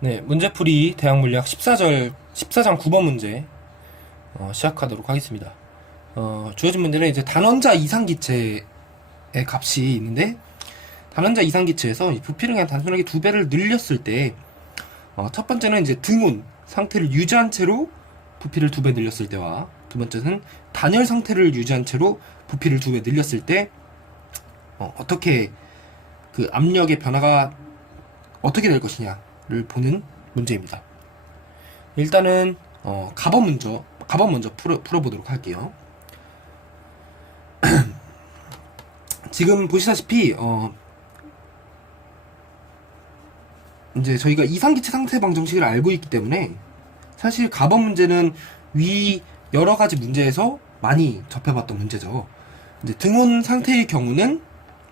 네, 문제풀이 대학물리학 14장 9번 문제 시작하도록 하겠습니다. 주어진 문제는 이제 단원자 이상기체의 값이 있는데, 단원자 이상기체에서 부피를 그냥 단순하게 2배를 늘렸을 때, 첫 번째는 이제 등온 상태를 유지한 채로 부피를 2배 늘렸을 때와, 두 번째는 단열 상태를 유지한 채로 부피를 2배 늘렸을 때 어떻게 그 압력의 변화가 어떻게 될 것이냐를 보는 문제입니다. 일단은 가번 먼저 풀어보도록 할게요. 지금 보시다시피 이제 저희가 이상기체 상태 방정식을 알고 있기 때문에 사실 가번 문제는 위 여러가지 문제에서 많이 접해봤던 문제죠. 이제 등온 상태의 경우는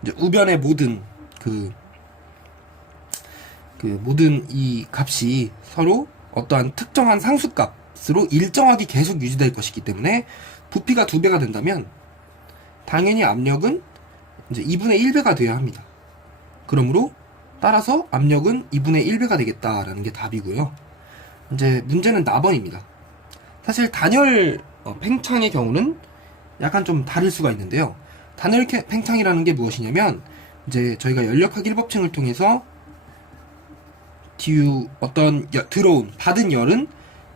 이제 우변의 모든 모든 이 값이 서로 어떠한 특정한 상수값으로 일정하게 계속 유지될 것이기 때문에 부피가 2배가 된다면 당연히 압력은 이제 2분의 1배가 되어야 합니다. 그러므로 따라서 압력은 2분의 1배가 되겠다라는 게 답이고요. 이제 문제는 나번입니다. 사실 단열 팽창의 경우는 약간 좀 다를 수가 있는데요. 단열 팽창이라는 게 무엇이냐면 이제 저희가 연력학 1법칙을 통해서 어떤 받은 열은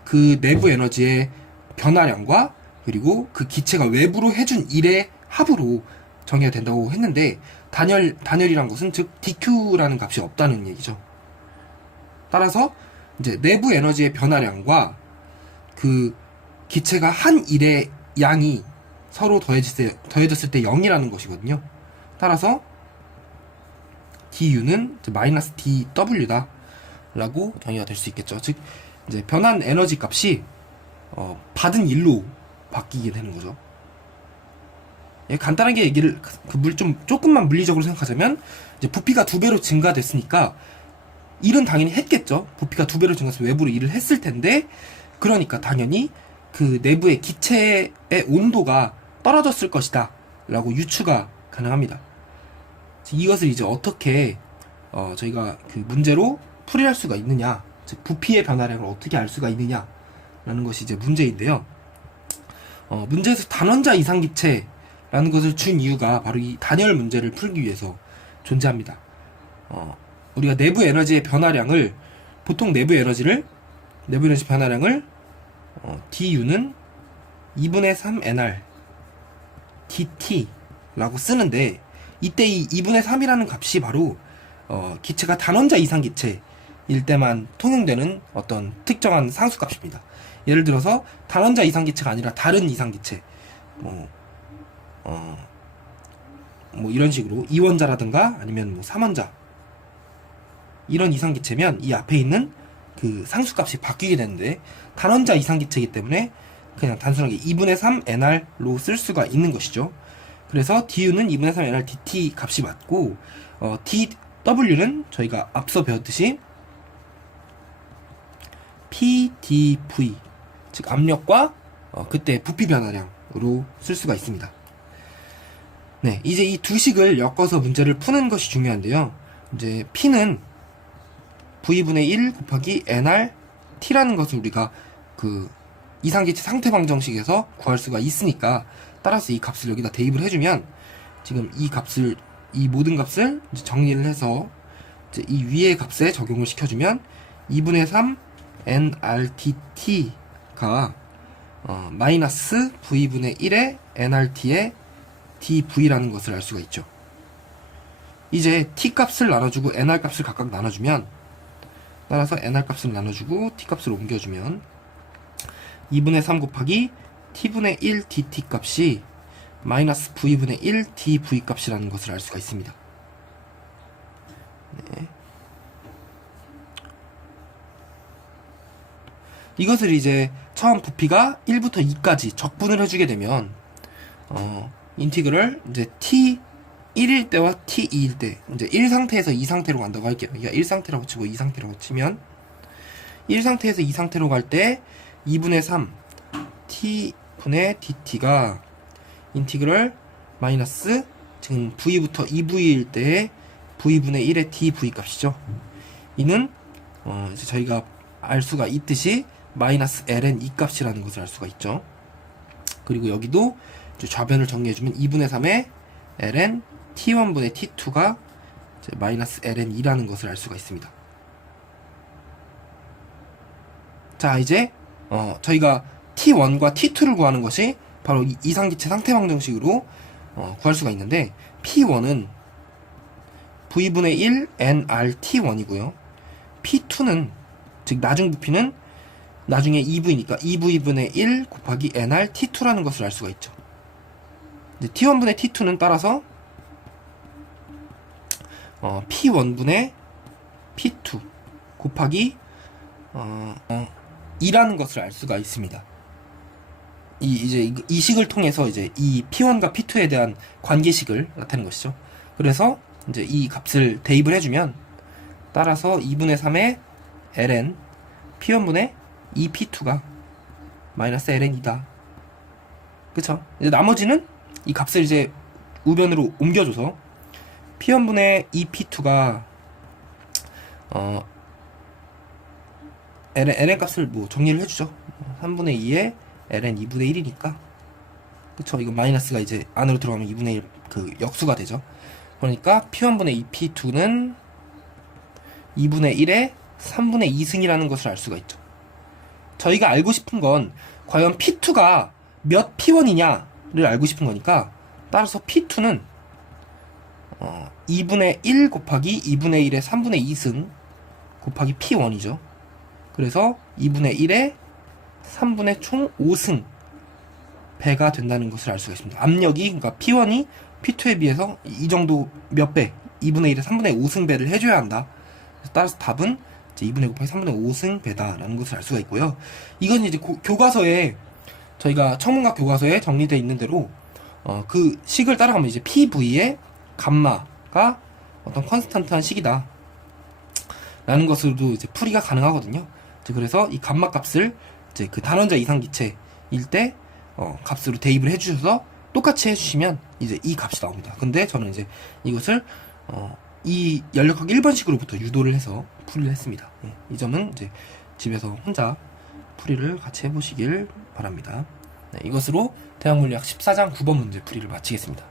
그 내부 에너지의 변화량과 그리고 그 기체가 외부로 해준 일의 합으로 정의가 된다고 했는데, 단열이란 것은 즉 dq라는 값이 없다는 얘기죠. 따라서 이제 내부 에너지의 변화량과 그 기체가 한 일의 양이 서로 더해졌을 때 0이라는 것이거든요. 따라서 du는 마이너스 dw다 라고 정의가 될 수 있겠죠. 즉 이제 변한 에너지 값이 받은 일로 바뀌게 되는 거죠. 예, 간단하게 얘기를 조금만 물리적으로 생각하자면 이제 부피가 2배로 증가됐으니까 일은 당연히 했겠죠. 부피가 2배로 증가해서 외부로 일을 했을 텐데, 그러니까 당연히 그 내부의 기체의 온도가 떨어졌을 것이다 라고 유추가 가능합니다. 이것을 이제 어떻게 저희가 그 문제로 풀이할 수가 있느냐, 즉 부피의 변화량을 어떻게 알 수가 있느냐 라는 것이 이제 문제인데요. 문제에서 단원자 이상기체라는 것을 준 이유가 바로 이 단열 문제를 풀기 위해서 존재합니다. 우리가 내부 에너지의 변화량을, 보통 내부 에너지 변화량을 du는 2분의 3 nr dt 라고 쓰는데, 이때 이 2분의 3이라는 값이 바로 기체가 단원자 이상기체일 때만 통용되는 어떤 특정한 상수값입니다. 예를 들어서 단원자 이상기체가 아니라 다른 이상기체, 뭐 이런 식으로 2원자라든가 아니면 뭐 3원자, 이런 이상기체면 이 앞에 있는 그 상수값이 바뀌게 되는데, 단원자 이상기체이기 때문에 그냥 단순하게 2분의 3 nr로 쓸 수가 있는 것이죠. 그래서 du는 2분의 3 nr dt 값이 맞고, dw는 저희가 앞서 배웠듯이 pdv, 즉 압력과 그때 부피 변화량으로 쓸 수가 있습니다. 네, 이제 이 두 식을 엮어서 문제를 푸는 것이 중요한데요. 이제 p는 v분의 1 곱하기 nr t라는 것을 우리가 그 이상기체 상태 방정식에서 구할 수가 있으니까, 따라서 이 값을 여기다 대입을 해주면 지금 이 모든 값을 이제 정리를 해서 이제 이 위의 값에 적용을 시켜주면 2분의 3 nrt가 마이너스 v분의 1의 nrt의 dv라는 것을 알 수가 있죠. 이제 t 값을 나눠주고 nr 값을 각각 나눠주면, 따라서 nr 값을 나눠주고 t 값을 옮겨주면 2분의 3 곱하기 t분의 1 dt 값이 마이너스 v분의 1 dv 값이라는 것을 알 수가 있습니다. 네. 이것을 이제 처음 부피가 1부터 2까지 적분을 해주게 되면 인티그럴 이제 t 1일 때와 t 2일 때, 이제 1 상태에서 2 상태로 간다고 할게요. 그러니까 1 상태라고 치고 2 상태라고 치면 1 상태에서 2 상태로 갈 때 2분의 3 t분의 dt가 인티그럴 마이너스 지금 v부터 2v일 때의 v분의 1의 dv 값이죠. 이는 이제 저희가 알 수가 있듯이 마이너스 ln 이 값이라는 것을 알 수가 있죠. 그리고 여기도 이제 좌변을 정리해주면 2분의 3의 ln t1분의 t2가 이제 마이너스 ln 2라는 것을 알 수가 있습니다. 자, 이제 저희가 t1과 t2를 구하는 것이 바로 이상기체 상태방정식으로 구할 수가 있는데, p1은 v분의 1 nRt1이고요. p2는, 즉 나중 부피는 나중에 2v니까 2v분의 1 곱하기 nRt2라는 것을 알 수가 있죠. 이제 t1분의 t2는 따라서 p1분의 p2 곱하기 2라는 것을 알 수가 있습니다. 이제 이 식을 통해서 이제 이 p1과 p2에 대한 관계식을 나타내는 것이죠. 그래서 이제 이 값을 대입을 해주면, 따라서 2분의 3의 ln p1분의 2p2가 마이너스 ln이다. 그쵸? 이제 나머지는 이 값을 이제 우변으로 옮겨줘서 p1분의 2p2가 ln 값을 뭐 정리를 해주죠. 3분의 2에 ln 2분의 1이니까, 그쵸? 이거 마이너스가 이제 안으로 들어가면 2분의 1 그 역수가 되죠. 그러니까 p1분의 2p2는 2분의 1에 3분의 2승이라는 것을 알 수가 있죠. 저희가 알고 싶은 건 과연 p2가 몇 p1이냐를 알고 싶은 거니까, 따라서 p2는 2분의 1 곱하기 2분의 1에 3분의 2승 곱하기 p1이죠. 그래서 2분의 1에 3분의 총 5승 배가 된다는 것을 알 수가 있습니다. 압력이, 그러니까 p1이 p2에 비해서 이 정도 몇 배, 2분의 1에 3분의 5승 배를 해줘야 한다. 따라서 답은 이제 2분의 1 곱하기 3분의 5승 배다라는 것을 알 수가 있고요. 이건 이제 교과서에, 저희가 천문학 교과서에 정리되어 있는 대로 그 식을 따라가면 이제 PV의 감마가 어떤 컨스탄트한 식이다 라는 것으로도 이제 풀이가 가능하거든요. 그래서 이 감마 값을 이제 그 단원자 이상기체일 때 값으로 대입을 해주셔서 똑같이 해주시면 이제 이 값이 나옵니다. 근데 저는 이제 이것을 이 연력학 1번식으로부터 유도를 해서 풀이를 했습니다. 이 점은 이제 집에서 혼자 풀이를 같이 해보시길 바랍니다. 이것으로 대학물리학 14장 9번 문제 풀이를 마치겠습니다.